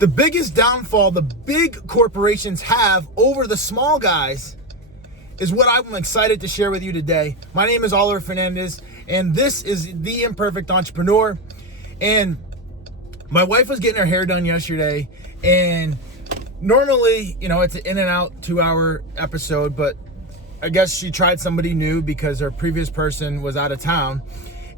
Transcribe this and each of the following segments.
The biggest downfall the big corporations have over the small guys is what I'm excited to share with you today. My name is Oliver Fernandez, and this is The Imperfect Entrepreneur. And my wife was getting her hair done yesterday, and normally, it's an in and out 2-hour episode, but I guess she tried somebody new because her previous person was out of town,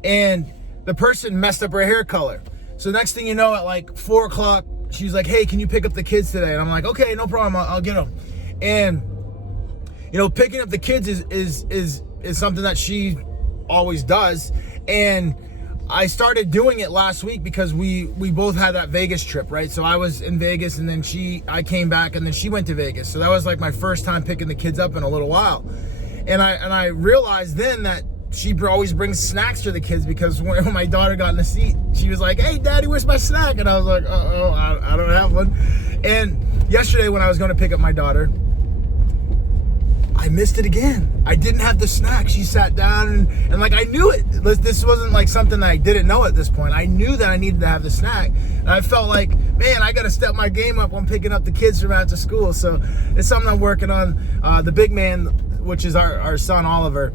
and the person messed up her hair color. So next thing you know, at like 4 o'clock, she's like, hey, can you pick up the kids today? And I'm like, okay, no problem, I'll get them. And, picking up the kids is something that she always does. And I started doing it last week because we both had that Vegas trip, right? So I was in Vegas, and then I came back, and then she went to Vegas. So that was like my first time picking the kids up in a little while. And I realized then that she always brings snacks to the kids, because when my daughter got in the seat, she was like, hey, Daddy, where's my snack? And I was like, I don't have one. And yesterday when I was going to pick up my daughter, I missed it again. I didn't have the snack. She sat down and like, I knew it. This wasn't like something that I didn't know at this point. I knew that I needed to have the snack. And I felt like, man, I got to step my game up on picking up the kids from after school. So it's something I'm working on. The big man, which is our son, Oliver,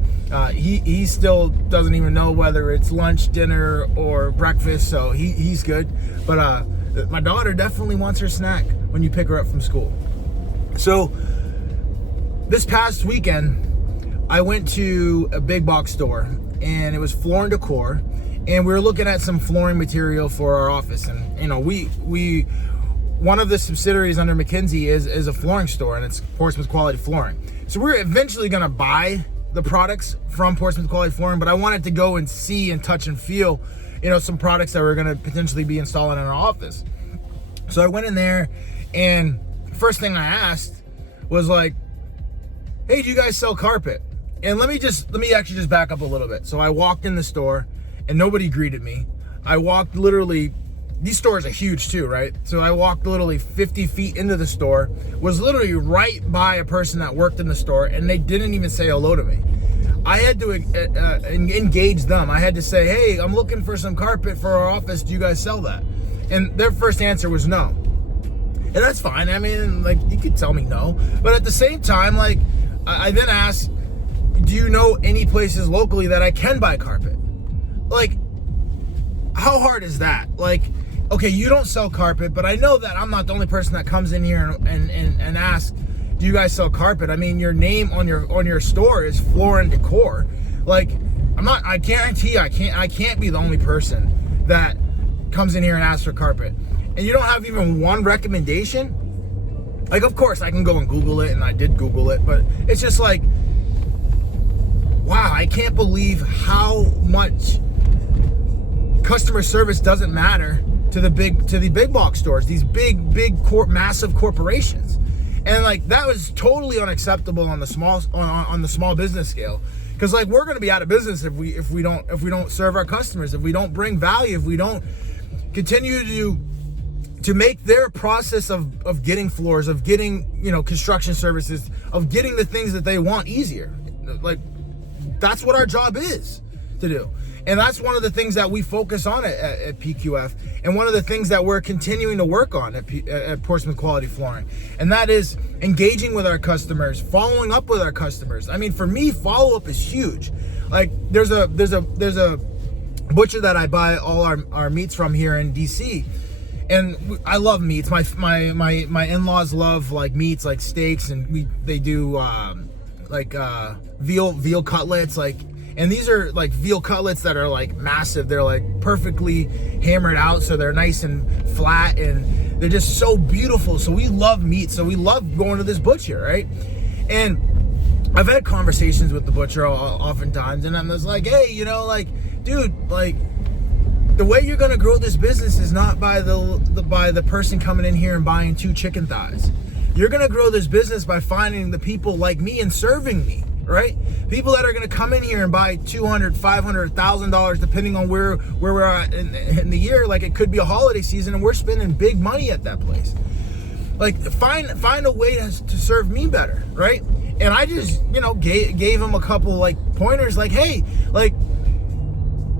he still doesn't even know whether it's lunch, dinner, or breakfast. So he's good. But my daughter definitely wants her snack when you pick her up from school. So this past weekend, I went to a big box store, and it was Floor & Decor, and we were looking at some flooring material for our office. And we one of the subsidiaries under McKinsey is a flooring store, and it's Portsmouth Quality Flooring. So we're eventually gonna buy the products from Portsmouth Quality Flooring, but I wanted to go and see and touch and feel, some products that we're gonna potentially be installing in our office. So I went in there, and first thing I asked was like, hey, do you guys sell carpet? And let me actually just back up a little bit. So I walked in the store, and nobody greeted me. I walked literally, these stores are huge too, right? So I walked literally 50 feet into the store, was literally right by a person that worked in the store, and they didn't even say hello to me. I had to engage them. I had to say, hey, I'm looking for some carpet for our office. Do you guys sell that? And their first answer was no. And that's fine. I mean, like, you could tell me no. But at the same time, like, I then asked, do you know any places locally that I can buy carpet? Like, how hard is that? Like, okay, you don't sell carpet, but I know that I'm not the only person that comes in here and asks, do you guys sell carpet? I mean, your name on your store is Floor & Decor. Like, I guarantee I can't be the only person that comes in here and asks for carpet. And you don't have even one recommendation? Like, of course, I can go and Google it, and I did Google it, but it's just like, wow, I can't believe how much customer service doesn't matter to the big box stores, these big massive corporations. And like, that was totally unacceptable on the small business scale, because like, we're going to be out of business if we don't serve our customers, if we don't bring value, if we don't continue to make their process of getting floors, of getting, construction services, of getting the things that they want easier. Like, that's what our job is to do. And that's one of the things that we focus on at PQF, and one of the things that we're continuing to work on at Portsmouth Quality Flooring. And that is engaging with our customers, following up with our customers. I mean, for me, follow-up is huge. Like, there's a butcher that I buy all our meats from here in DC. And I love meats. My in-laws love like meats, like steaks, and they do veal cutlets, like, and these are like veal cutlets that are like massive. They're like perfectly hammered out, so they're nice and flat, and they're just so beautiful. So we love meat, so we love going to this butcher, right? And I've had conversations with the butcher oftentimes, and I'm just like, hey, dude, like, the way you're gonna grow this business is not by the person coming in here and buying 2 chicken thighs. You're gonna grow this business by finding the people like me and serving me, right? People that are gonna come in here and buy $200, $500, $1,000, depending on where we're at in the year. Like, it could be a holiday season, and we're spending big money at that place. Like, find a way to serve me better, right? And I just, gave him a couple like pointers, like, hey, like,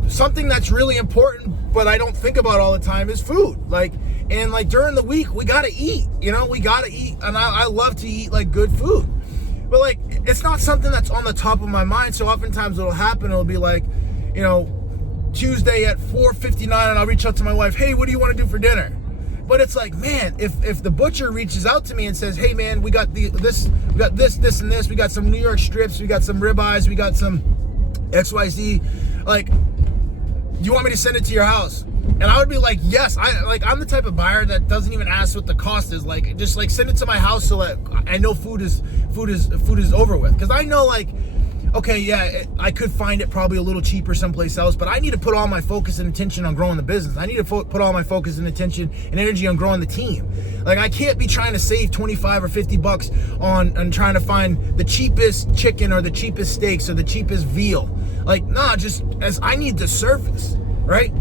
something that's really important, but I don't think about all the time, is food. Like, And like during the week, we gotta eat, we gotta eat. And I love to eat like good food. But like, it's not something that's on the top of my mind. So oftentimes what'll happen, it'll be like, Tuesday at 4:59, and I'll reach out to my wife, hey, what do you want to do for dinner? But it's like, man, if the butcher reaches out to me and says, hey man, we got this, and this, we got some New York strips, we got some ribeyes, we got some XYZ, like, do you want me to send it to your house? And I would be like, yes. I'm the type of buyer that doesn't even ask what the cost is. Like, just like send it to my house so that I know food is over with. Because I know, like, okay, yeah, I could find it probably a little cheaper someplace else, but I need to put all my focus and attention on growing the business. I need to put all my focus and attention and energy on growing the team. Like, I can't be trying to save 25 or 50 bucks on trying to find the cheapest chicken or the cheapest steaks or the cheapest veal. Like, nah, just as I need the service, right?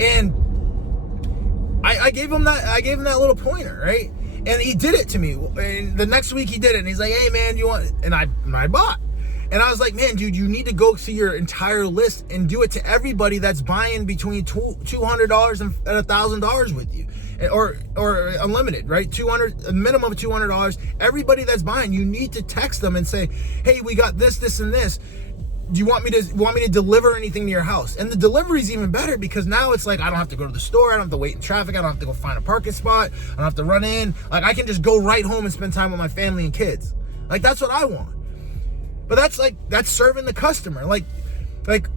And I gave him that little pointer, right? And he did it to me. And the next week he did it, and he's like, hey man, you want? And I bought. And I was like, man, dude, you need to go see your entire list and do it to everybody that's buying between $200 and $1,000 with you, or unlimited, right? A minimum of $200. Everybody that's buying, you need to text them and say, hey, we got this, and this. Do you want me to deliver anything to your house? And the delivery is even better because now it's like I don't have to go to the store. I don't have to wait in traffic. I don't have to go find a parking spot. I don't have to run in. Like, I can just go right home and spend time with my family and kids. Like, that's what I want. But that's serving the customer. Like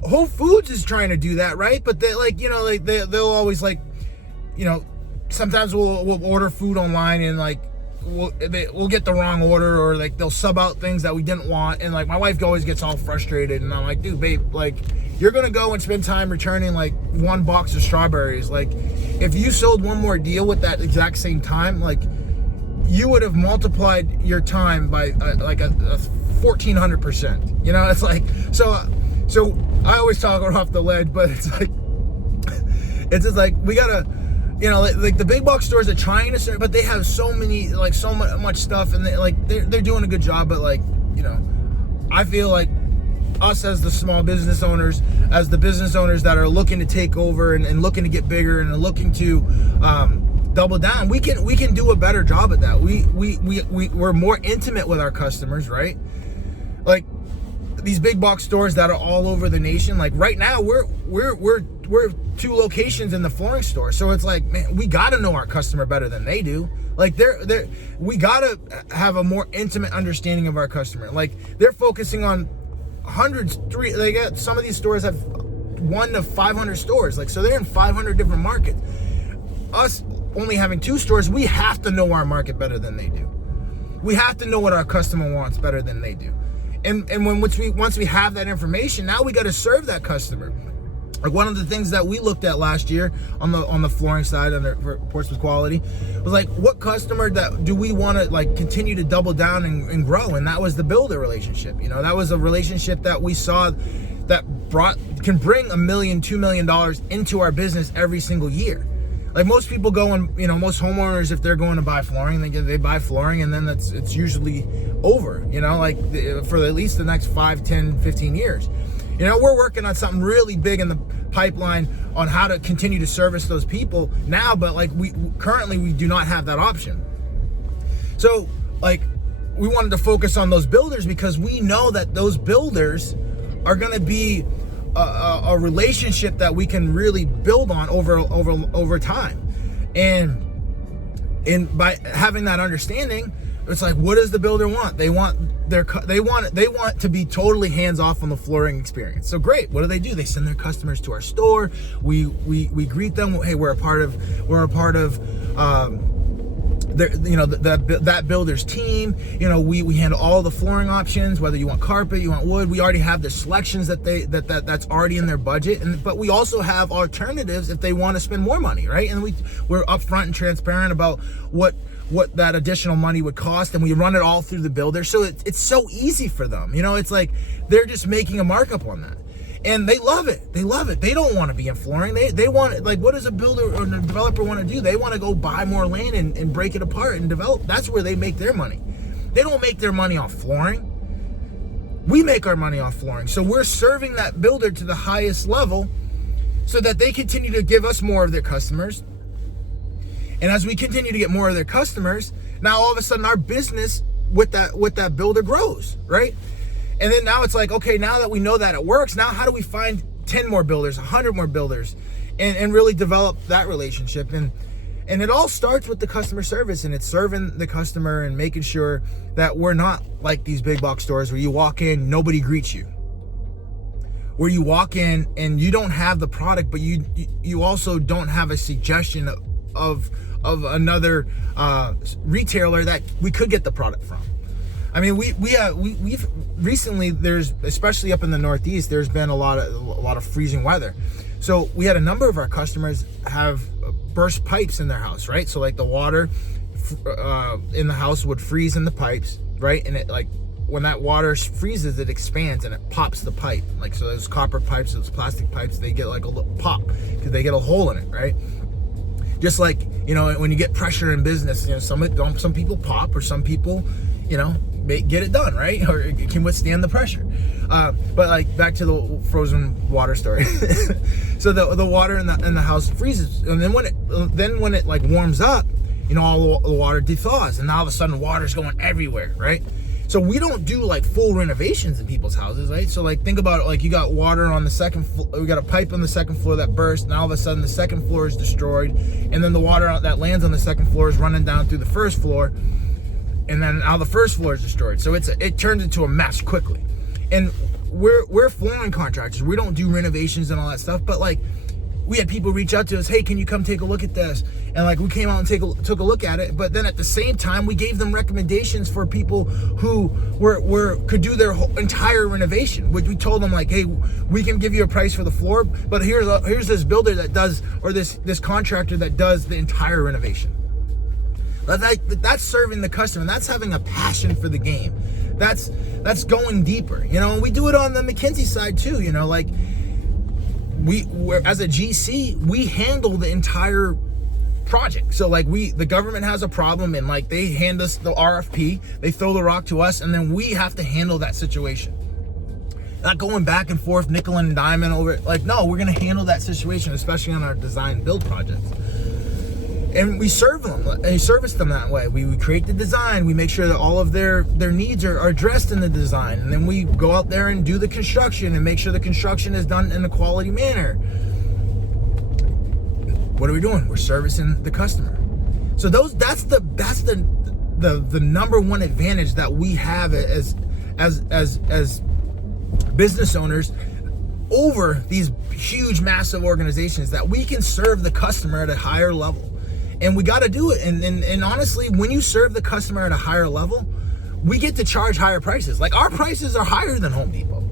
Whole Foods is trying to do that, right? But they they'll always sometimes we'll order food online and like we'll get the wrong order, or like they'll sub out things that we didn't want, and like my wife always gets all frustrated, and I'm like, dude, babe, like, you're gonna go and spend time returning like one box of strawberries. Like, if you sold one more deal with that exact same time, like, you would have multiplied your time by like a 1,400%. It's like, so I always talk off the ledge, but it's just like we gotta, like the big box stores are trying to serve, but they have so many, like, so much stuff, and they're doing a good job. But like, I feel like us as the small business owners, as the business owners that are looking to take over and looking to get bigger and are looking to double down, we can do a better job at that. We're more intimate with our customers, right? Like these big box stores that are all over the nation. Like right now, we're 2 locations in the flooring store, so it's like, man, we got to know our customer better than they do. Like we got to have a more intimate understanding of our customer. Like, they're focusing on hundreds. Some of these stores have 1 to 500 stores. Like, so they're in 500 different markets. Us only having 2 stores, we have to know our market better than they do. We have to know what our customer wants better than they do. And once we have that information, now we got to serve that customer. Like, one of the things that we looked at last year on the flooring side for Portsmouth Quality was like, what customer that do we want to like continue to double down and grow? And that was the builder relationship. That was a relationship that we saw that can bring $1 million, $2 million into our business every single year. Like, most people go and, most homeowners, if they're going to buy flooring, they buy flooring, and then it's usually over, like for at least the next 5, 10, 15 years. We're working on something really big in the pipeline on how to continue to service those people now, but like we do not have that option. So like, we wanted to focus on those builders because we know that those builders are going to be a relationship that we can really build on over time. And by having that understanding, it's like, what does the builder want? They want to be totally hands off on the flooring experience. So great. What do? They send their customers to our store. We greet them. Hey, we're a part of that builder's team. We handle all the flooring options, whether you want carpet, you want wood. We already have the selections that's already in their budget, but we also have alternatives if they want to spend more money, right? And we're upfront and transparent about what that additional money would cost, and we run it all through the builder, so it's so easy for them. It's like they're just making a markup on that. And they love it. They don't want to be in flooring. They want, like, what does a builder or a developer want to do? They want to go buy more land and break it apart and develop. That's where they make their money. They don't make their money off flooring. We make our money off flooring. So we're serving that builder to the highest level so that they continue to give us more of their customers. And as we continue to get more of their customers, now all of a sudden our business with that builder grows, right? And then now it's like, okay, now that we know that it works, now how do we find 10 more builders, 100 more builders, and really develop that relationship? And it all starts with the customer service, and it's serving the customer and making sure that we're not like these big box stores where you walk in, nobody greets you. Where you walk in and you don't have the product, but you also don't have a suggestion of another retailer that we could get the product from. I mean, we've recently, there's, especially up in the Northeast, there's been a lot of freezing weather. So we had a number of our customers have burst pipes in their house, right? So like the water in the house would freeze in the pipes, right? And it, like, when that water freezes, it expands and it pops the pipe. Like, so those copper pipes, those plastic pipes, they get like a little pop because they get a hole in it, right? Just like, you know, when you get pressure in business, you know, some people pop, or some people, you know, get it done, right? Or it can withstand the pressure. But like, back to the frozen water story. So the water in the house freezes, and then when it like warms up, you know, all the water dethaws, and now all of a sudden water's going everywhere, right? So we don't do like full renovations in people's houses, right? So like, think about it, like you got water on the second floor, we got a pipe on the second floor that burst, and all of a sudden the second floor is destroyed, and then the water that lands on the second floor is running down through the first floor, and then now the first floor is destroyed. So it turns into a mess quickly. And we're flooring contractors. We don't do renovations and all that stuff, but like, we had people reach out to us, hey, can you come take a look at this? And like, we came out and took a look at it, but then at the same time, we gave them recommendations for people who could do their whole entire renovation. We told them like, hey, we can give you a price for the floor, but here's this builder that does, or this contractor that does the entire renovation. That's serving the customer. That's having a passion for the game. That's going deeper, you know. And we do it on the McKinsey side too, you know, like, we're as a GC, we handle the entire project. So like, the government has a problem, and like, they hand us the RFP, they throw the rock to us, and then we have to handle that situation. Not going back and forth, nickel and diamond over it. Like, no, we're gonna handle that situation, especially on our design build projects. And we serve them and service them that way. We create the design, we make sure that all of their needs are addressed in the design, and then we go out there and do the construction and make sure the construction is done in a quality manner. What are we doing? We're servicing the customer. So that's the number one advantage that we have as business owners over these huge, massive organizations, that we can serve the customer at a higher level. And we got to do it. And honestly, when you serve the customer at a higher level, we get to charge higher prices. Like, our prices are higher than Home Depot.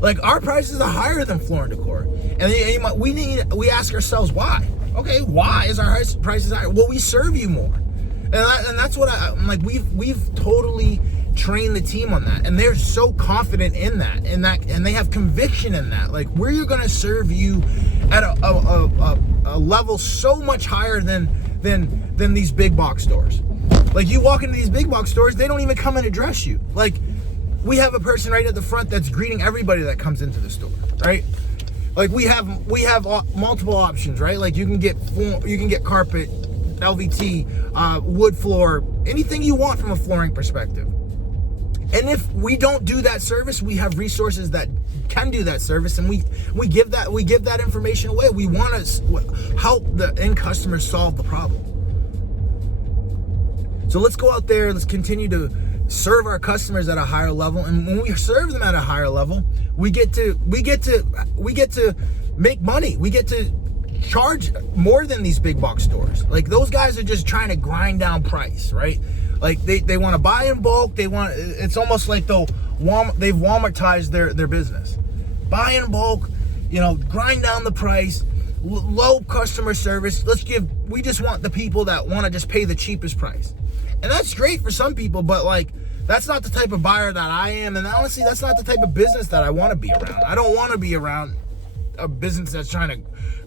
Like, our prices are higher than Floor & Decor. And we ask ourselves, why? Okay, why is our prices higher? Well, we serve you more. And that's what I'm like, we've totally trained the team on that. And they're so confident in that, and they have conviction in that. Like, we're going to serve you at a level so much higher than these big box stores. Like, you walk into these big box stores, they don't even come and address you. Like, we have a person right at the front that's greeting everybody that comes into the store, right? Like, we have multiple options, right? Like, you can get carpet, LVT, wood floor, anything you want from a flooring perspective. And if we don't do that service, we have resources that can do that service, and we give that information away. We want to help the end customer solve the problem. So let's go out there, let's continue to serve our customers at a higher level. And when we serve them at a higher level, we get to make money. We get to charge more than these big box stores. Like, those guys are just trying to grind down price, right? Like, they want to buy in bulk. It's almost like they've Walmartized their business. Buy in bulk, you know, grind down the price, low customer service. We just want the people that want to just pay the cheapest price. And that's great for some people, but like, that's not the type of buyer that I am. And honestly, that's not the type of business that I want to be around. I don't want to be around a business that's trying to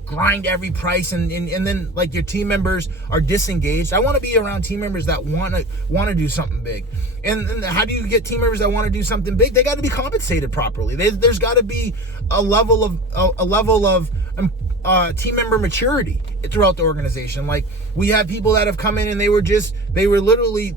grind every price and then like your team members are disengaged. I want to be around team members that want to do something big. And how do you get team members that want to do something big? They got to be compensated properly. There's got to be a level of team member maturity throughout the organization. Like, we have people that have come in and they were literally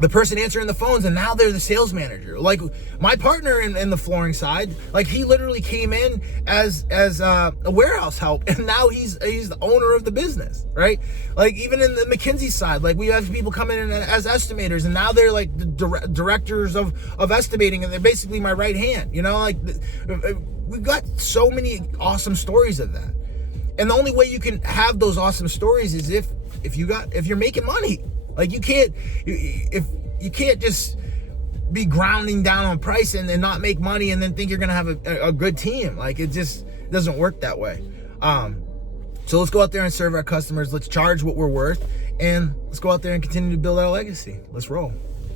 the person answering the phones, and now they're the sales manager. Like, my partner in the flooring side, like, he literally came in as a warehouse help, and now he's the owner of the business, right? Like, even in the McKinsey side, like, we have people come in as estimators, and now they're like the directors of estimating, and they're basically my right hand. You know, like, we've got so many awesome stories of that. And the only way you can have those awesome stories is if you're making money. Like, you can't just be grounding down on price and not make money and then think you're gonna have a good team. Like, it just doesn't work that way. So let's go out there and serve our customers. Let's charge what we're worth, and let's go out there and continue to build our legacy. Let's roll.